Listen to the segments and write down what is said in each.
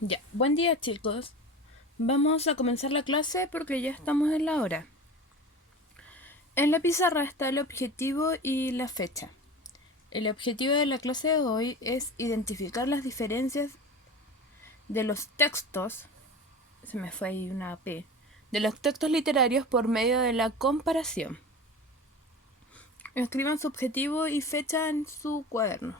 Ya, buen día chicos. Vamos a comenzar la clase porque ya estamos en la hora. En la pizarra está el objetivo y la fecha. El objetivo de la clase de hoy es identificar las diferencias de los textos, se me fue ahí una P, de los textos literarios por medio de la comparación. Escriban su objetivo y fecha en su cuaderno.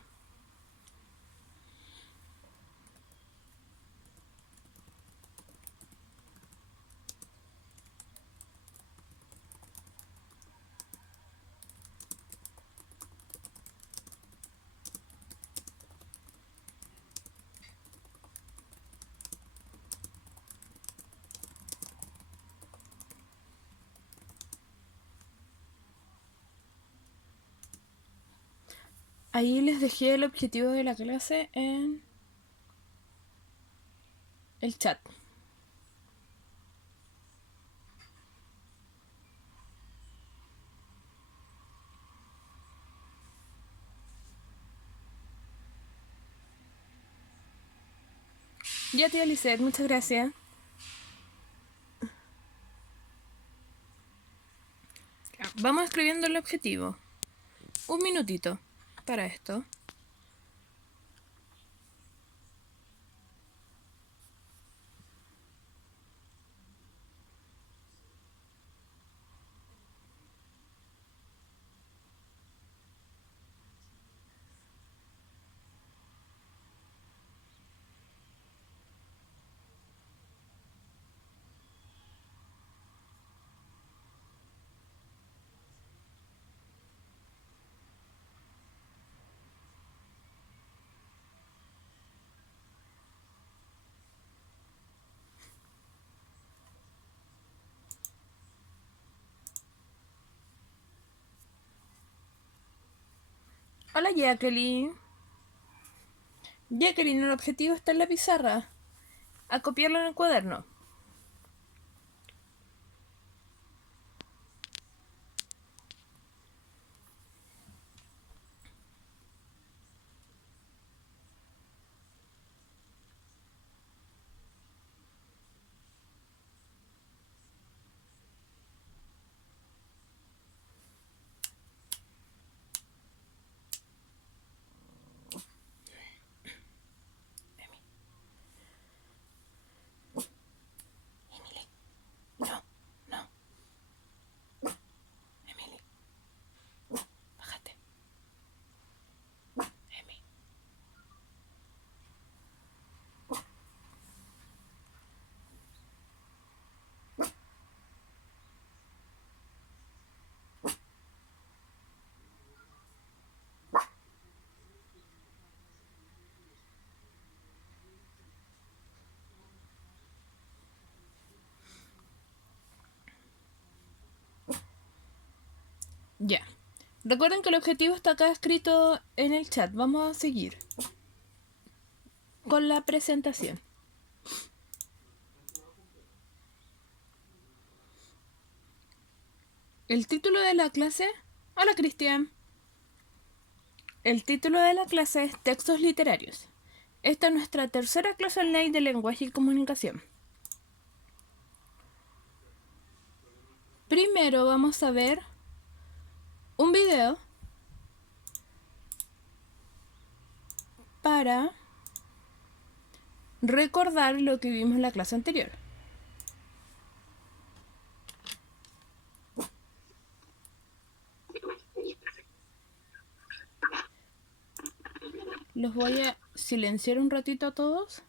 Ahí les dejé el objetivo de la clase en el chat. Ya tía Lisette, muchas gracias. Vamos escribiendo el objetivo. Un minutito para esto. Hola Jacqueline. Jacqueline, el objetivo está en la pizarra. A copiarlo en el cuaderno. No, no. Emily, bájate. Emi. Ya. Recuerden que el objetivo está acá escrito en el chat. Vamos a seguir con la presentación. El título de la clase... Hola Cristian. El título de la clase es Textos Literarios. Esta es nuestra tercera clase online de lenguaje y comunicación. Primero vamos a ver un video para recordar lo que vimos en la clase anterior. Los voy a silenciar un ratito a todos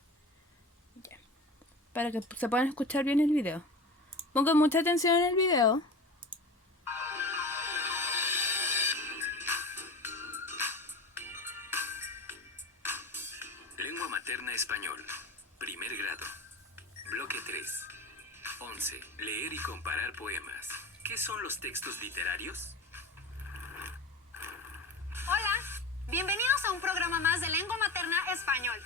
para que se puedan escuchar bien el video. Pongan mucha atención en el video. Lengua materna español. Primer grado. Bloque 3. 11. Leer y comparar poemas. ¿Qué son los textos literarios? Hola, bienvenidos a un programa más de Lengua Materna Español.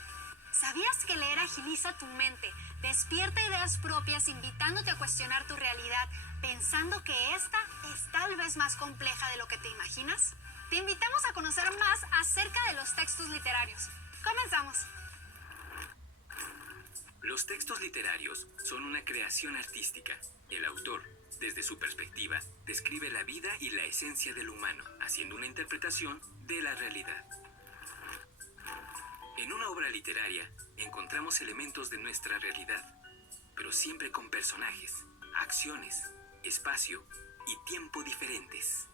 ¿Sabías que leer agiliza tu mente, despierta ideas propias, invitándote a cuestionar tu realidad, pensando que esta es tal vez más compleja de lo que te imaginas? Te invitamos a conocer más acerca de los textos literarios. Comenzamos. Los textos literarios son una creación artística. El autor, desde su perspectiva, describe la vida y la esencia del humano, haciendo una interpretación de la realidad. En una obra literaria encontramos elementos de nuestra realidad, pero siempre con personajes, acciones, espacio y tiempo diferentes.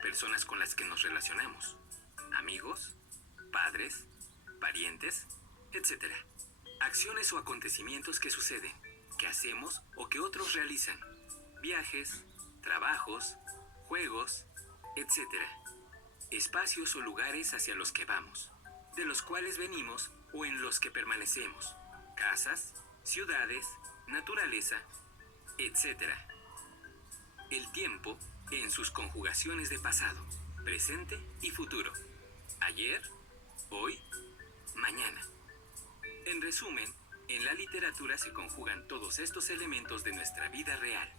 Personas con las que nos relacionamos, amigos, padres, parientes, etc. Acciones o acontecimientos que suceden, que hacemos o que otros realizan, viajes, trabajos, juegos, etc. Espacios o lugares hacia los que vamos, de los cuales venimos o en los que permanecemos, casas, ciudades, naturaleza, etc. El tiempo en sus conjugaciones de pasado, presente y futuro, ayer, hoy, mañana. En resumen, en la literatura se conjugan todos estos elementos de nuestra vida real.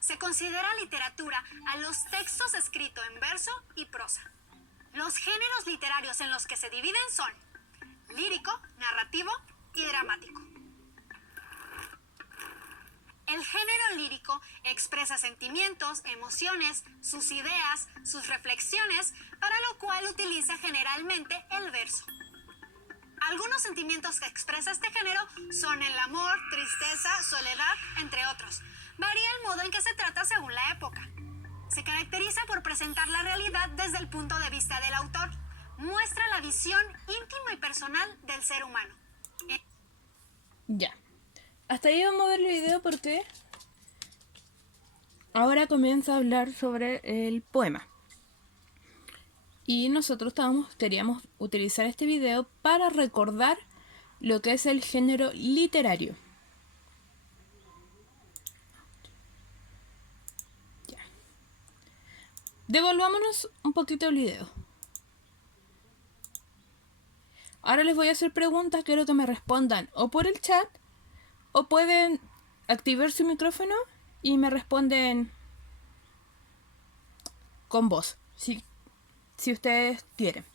Se considera literatura a los textos escritos en verso y prosa. Los géneros literarios en los que se dividen son lírico, narrativo y dramático. El género lírico expresa sentimientos, emociones, sus ideas, sus reflexiones, para lo cual utiliza generalmente el verso. Algunos sentimientos que expresa este género son el amor, tristeza, soledad, entre otros. Varía el modo en que se trata según la época. Se caracteriza por presentar la realidad desde el punto de vista del autor. Muestra la visión íntima y personal del ser humano. Ya. Hasta ahí vamos a ver el video porque ahora comienza a hablar sobre el poema. Y nosotros queríamos utilizar este video para recordar lo que es el género literario. Ya. Devolvámonos un poquito el video. Ahora les voy a hacer preguntas, quiero que me respondan o por el chat o pueden activar su micrófono y me responden con voz, si ustedes quieren.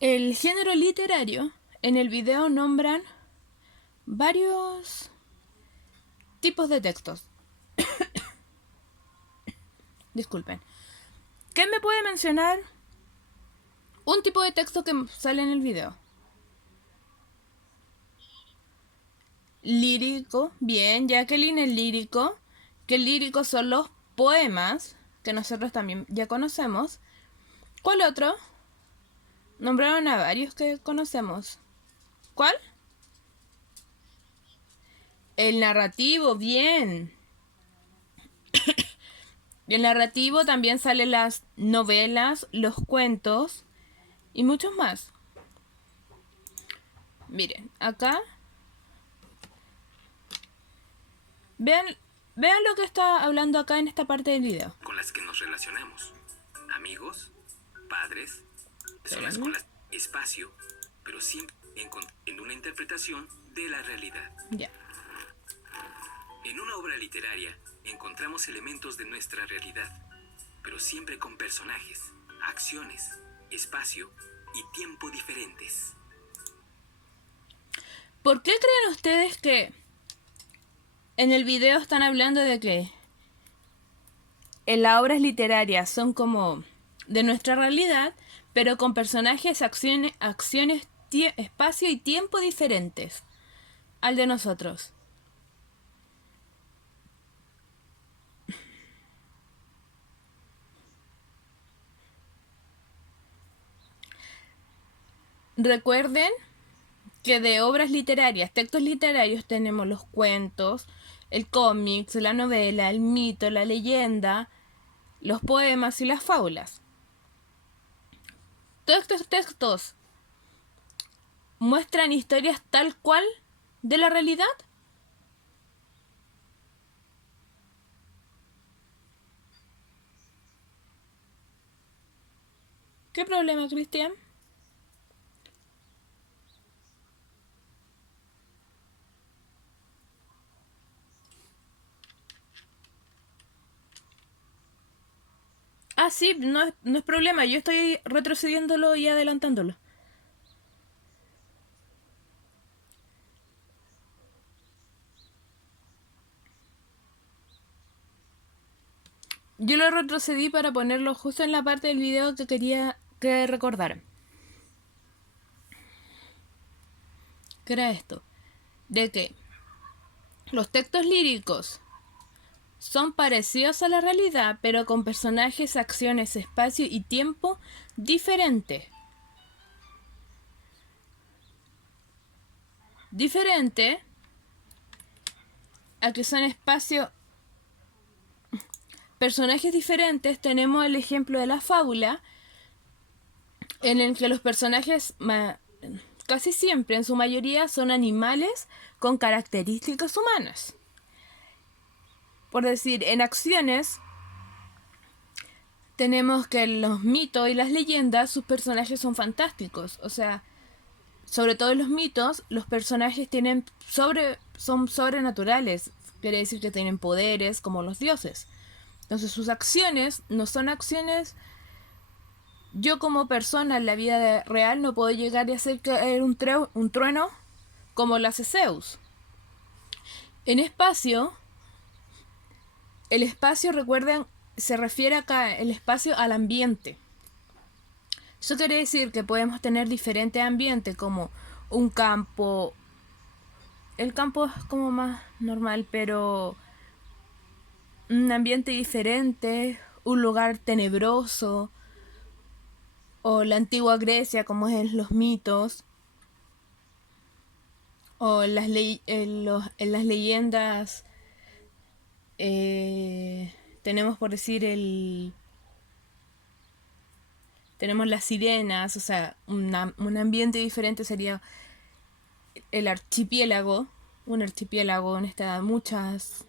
El género literario, en el video nombran varios tipos de textos. Disculpen. ¿Quién me puede mencionar un tipo de texto que sale en el video? Lírico, bien, Jacqueline, el lírico. Que el lírico son los poemas, que nosotros también ya conocemos. ¿Cuál otro? Nombraron a varios que conocemos. ¿Cuál? El narrativo, bien. Y el narrativo también salen las novelas, los cuentos y muchos más. Miren, acá vean lo que está hablando acá en esta parte del video. Con las que nos relacionamos, amigos, padres, personas con las espacio, pero siempre en una interpretación de la realidad. Ya. En una obra literaria encontramos elementos de nuestra realidad, pero siempre con personajes, acciones, espacio y tiempo diferentes. ¿Por qué creen ustedes que en el video están hablando de que en las obras literarias son como de nuestra realidad, pero con personajes, acciones, espacio y tiempo diferentes al de nosotros? Recuerden que de obras literarias, textos literarios, tenemos los cuentos, el cómic, la novela, el mito, la leyenda, los poemas y las fábulas. Todos estos textos muestran historias tal cual de la realidad. ¿Qué problema, Cristian? Ah, sí, no es problema. Yo estoy retrocediéndolo y adelantándolo. yo lo retrocedí para ponerlo justo en la parte del video que quería que recordaran. ¿Qué era esto? De que los textos líricos son parecidos a la realidad, pero con personajes, acciones, espacio y tiempo diferentes. Diferente a que son espacios, personajes diferentes. Tenemos el ejemplo de la fábula, en el que los personajes casi siempre, en su mayoría, son animales con características humanas. Por decir, en acciones tenemos que en los mitos y las leyendas sus personajes son fantásticos. O sea, sobre todo en los mitos, los personajes son sobrenaturales. Quiere decir que tienen poderes como los dioses. Entonces sus acciones no son acciones. Yo como persona en la vida real no puedo llegar a hacer caer un trueno como lo hace Zeus. En espacio, el espacio, recuerden, se refiere acá el espacio al ambiente. Eso quiere decir que podemos tener diferentes ambientes como un campo. El campo es como más normal, pero un ambiente diferente, un lugar tenebroso, o la antigua Grecia como es en los mitos, o en las leyendas tenemos por decir tenemos las sirenas. O sea, un ambiente diferente sería el archipiélago, un archipiélago donde están muchas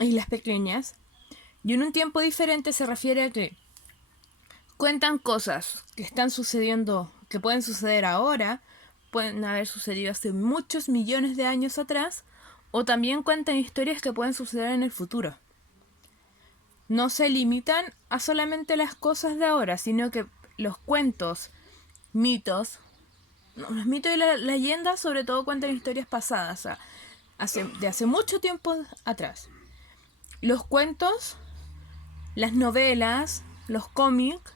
islas pequeñas, y en un tiempo diferente se refiere a que cuentan cosas que están sucediendo, que pueden suceder ahora, pueden haber sucedido hace muchos millones de años atrás, o también cuentan historias que pueden suceder en el futuro. No se limitan a solamente las cosas de ahora, sino que los cuentos, los mitos y las leyendas sobre todo cuentan historias pasadas, de hace mucho tiempo atrás. Los cuentos, las novelas, los cómics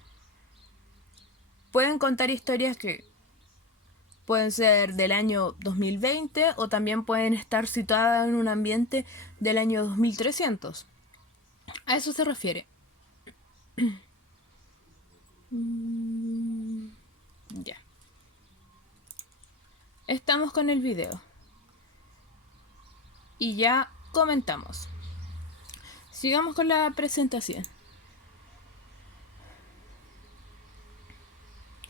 pueden contar historias que pueden ser del año 2020 o también pueden estar situadas en un ambiente del año 2300. A eso se refiere. Ya. Estamos con el video. Y ya comentamos. Sigamos con la presentación.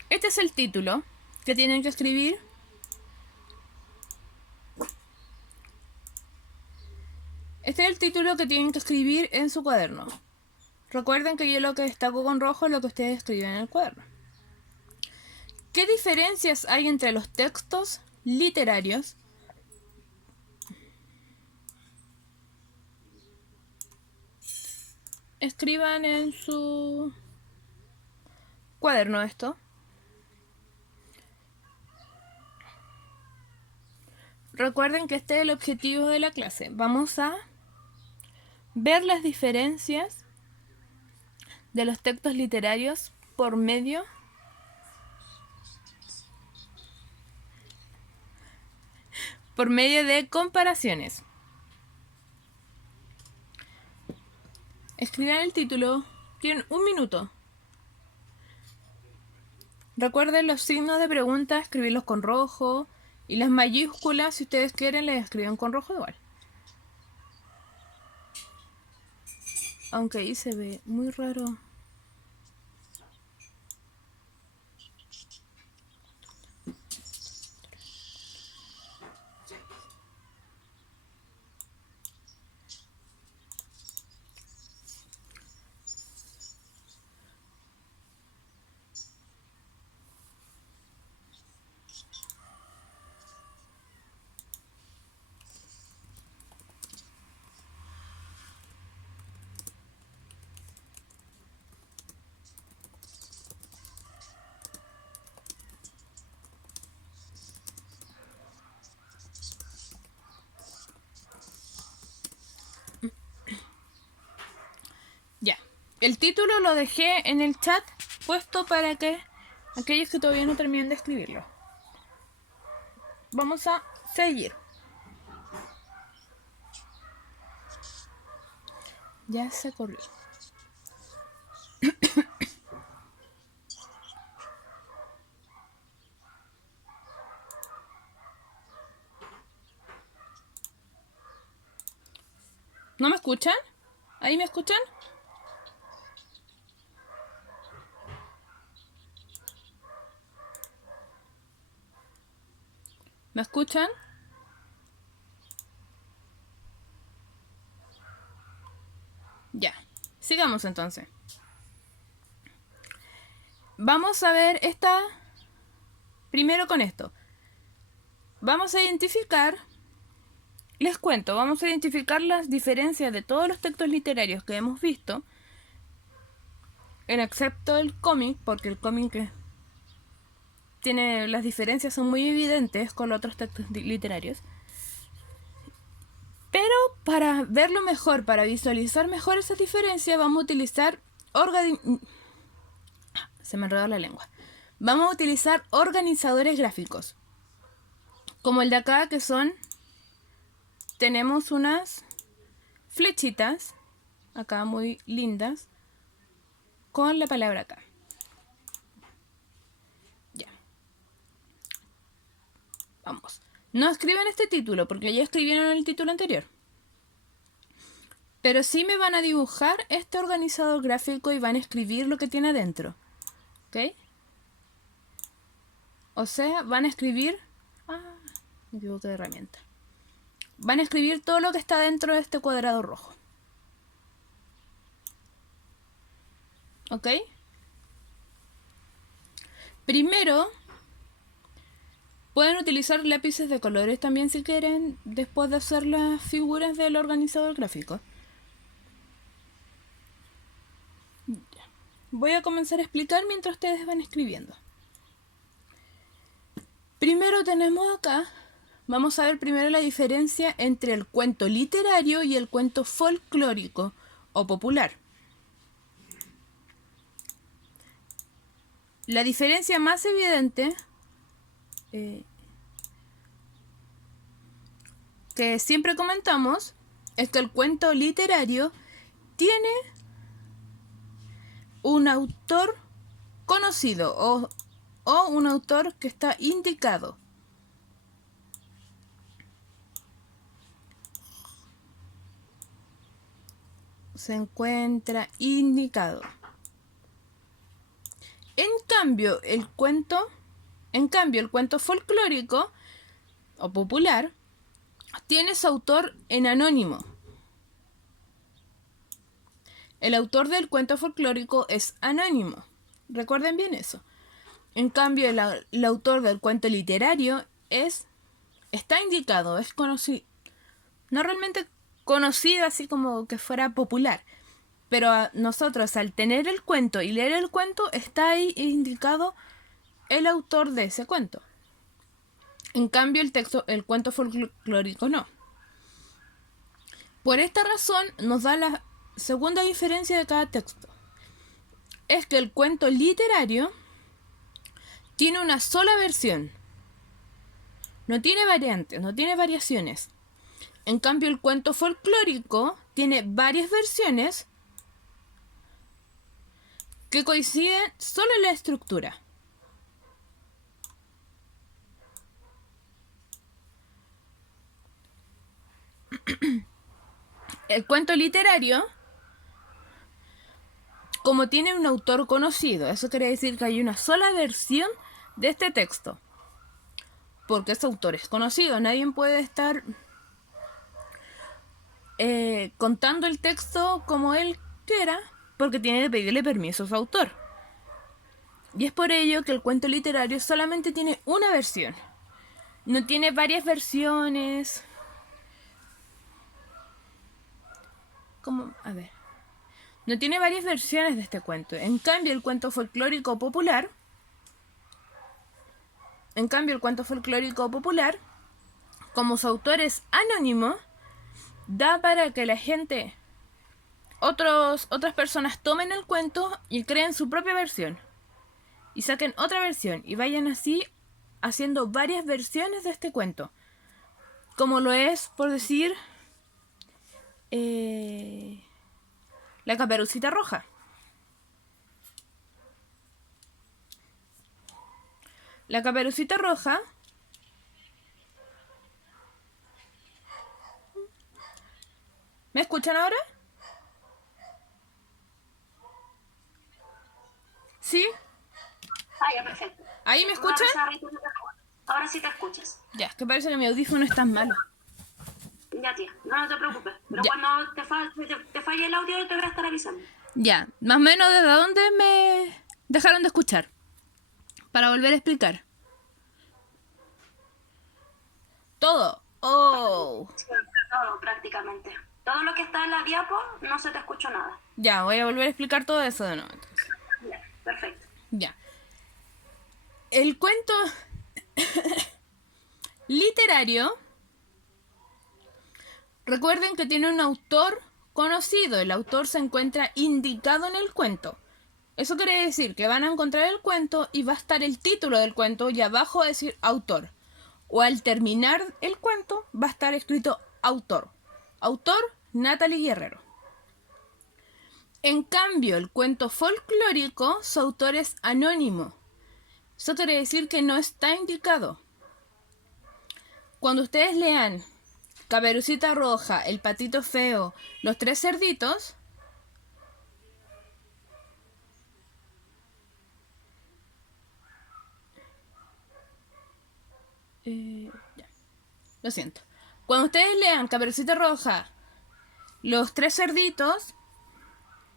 Este es el título que tienen que escribir. Este es el título que tienen que escribir en su cuaderno. Recuerden que yo lo que destaco con rojo es lo que ustedes escriben en el cuaderno. ¿Qué diferencias hay entre los textos literarios escriban en su cuaderno esto? Recuerden que este es el objetivo de la clase. Vamos a ver las diferencias de los textos literarios por medio de comparaciones. Escriban el título. Tienen 1 minuto. Recuerden los signos de pregunta, escribirlos con rojo. Y las mayúsculas, si ustedes quieren, las escriben con rojo igual. Aunque ahí se ve muy raro. El título lo dejé en el chat puesto para que aquellos que todavía no terminen de escribirlo. Vamos a seguir. Ya se corrió. ¿No me escuchan? ¿Ahí me escuchan? ¿Me escuchan? Ya, sigamos entonces. Vamos a ver esta... Primero con esto. Vamos a identificar... Les cuento, vamos a identificar las diferencias de todos los textos literarios que hemos visto, en excepto el cómic, porque el cómic tiene las diferencias son muy evidentes con los otros textos literarios. Pero para verlo mejor, para visualizar mejor esa diferencia, vamos a utilizar se me enredó la lengua. Vamos a utilizar organizadores gráficos, como el de acá, que son... Tenemos unas flechitas acá muy lindas con la palabra acá. Ya. Vamos. No escriben este título porque ya escribieron el título anterior. Pero sí me van a dibujar este organizador gráfico y van a escribir lo que tiene adentro. ¿Ok? O sea, van a escribir... me equivoqué de herramienta. Van a escribir todo lo que está dentro de este cuadrado rojo. ¿Ok? Primero, pueden utilizar lápices de colores también si quieren, después de hacer las figuras del organizador gráfico. Voy a comenzar a explicar mientras ustedes van escribiendo. Primero tenemos acá... Vamos a ver primero la diferencia entre el cuento literario y el cuento folclórico o popular. La diferencia más evidente que siempre comentamos es que el cuento literario tiene un autor conocido o un autor que está indicado. Se encuentra indicado. En cambio, el cuento folclórico o popular tiene su autor en anónimo. El autor del cuento folclórico es anónimo. Recuerden bien eso. En cambio, el autor del cuento literario está indicado, es conocido. No realmente conocido así como que fuera popular, pero nosotros al tener el cuento y leer el cuento está ahí indicado el autor de ese cuento. En cambio el cuento folclórico no. Por esta razón nos da la segunda diferencia de cada texto. Es que el cuento literario tiene una sola versión. No tiene variantes, no tiene variaciones. En cambio, el cuento folclórico tiene varias versiones que coinciden solo en la estructura. El cuento literario, como tiene un autor conocido, eso quiere decir que hay una sola versión de este texto. Porque ese autor es conocido, nadie puede estar... contando el texto como él quiera, porque tiene que pedirle permiso a su autor. Y es por ello que el cuento literario solamente tiene una versión. No tiene varias versiones. No tiene varias versiones de este cuento. En cambio, el cuento folclórico popular, como su autor es anónimo, da para que la gente otras personas tomen el cuento y creen su propia versión. Y saquen otra versión y vayan así haciendo varias versiones de este cuento. Como lo es, por decir, La Caperucita Roja. La Caperucita Roja ¿me escuchan ahora? ¿Sí? Ah, ya, perfecto. ¿Ahí me escuchan? Ahora sí te escuchas. Ya, es que parece que mi audífono es tan malo. Ya, tía, no te preocupes. Pero Ya. cuando te falle el audio, te voy a estar avisando. Ya, más o menos desde dónde me dejaron de escuchar. Para volver a explicar. Todo. Oh. Sí, todo, prácticamente. Todo lo que está en la diapo, no se te escuchó nada. Ya, voy a volver a explicar todo eso de nuevo. Entonces. Ya, perfecto. Ya. El cuento literario, recuerden que tiene un autor conocido. El autor se encuentra indicado en el cuento. Eso quiere decir que van a encontrar el cuento y va a estar el título del cuento y abajo va a decir autor. O al terminar el cuento va a estar escrito autor. Autor, Natalie Guerrero. En cambio, el cuento folclórico, su autor es anónimo. Eso quiere decir que no está indicado. Cuando ustedes lean Caperucita Roja, El Patito Feo, Los Tres Cerditos, ya. Lo siento. Cuando ustedes lean Caperucita Roja, Los Tres Cerditos,